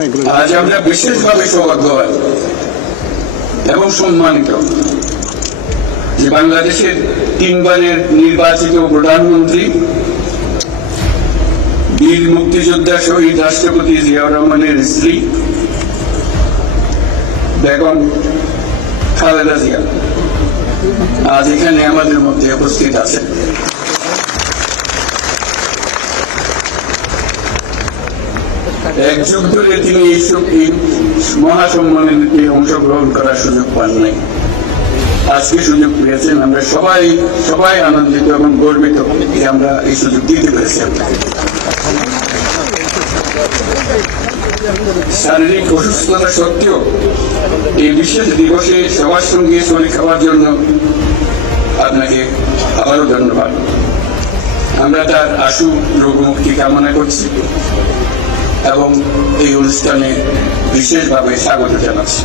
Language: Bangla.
আজ আমরা বিশেষভাবে সৌভাগ্যবান এবং সম্মানিত যে বাংলাদেশের 3 বারের নির্বাচিত প্রধানমন্ত্রী বীর মুক্তিযোদ্ধা শহীদ রাষ্ট্রপতি জিয়াউর রহমানের স্ত্রী বেগম খালেদা জিয়া আজ এখানে আমাদের মধ্যে উপস্থিত আছেন। এক যুগ ধরে তিনি এই মহাসম্মেলনে অংশগ্রহণ করার সুযোগ পান নাই, আজকে সুযোগ পেয়েছেন। আমরা সবাই আনন্দিত এবং গর্বিত যে আমরা এই সুযোগ দিতে পেরেছি। শারীরিক অসুস্থতা সত্ত্বেও এই বিশেষ দিবসে সবার সঙ্গে শরীর খাওয়ার জন্য আপনাকে আবারও ধন্যবাদ। আমরা তার আশু রোগমুক্তি কামনা করছি এবং এই অনুষ্ঠানে বিশেষভাবে স্বাগত জানাচ্ছি।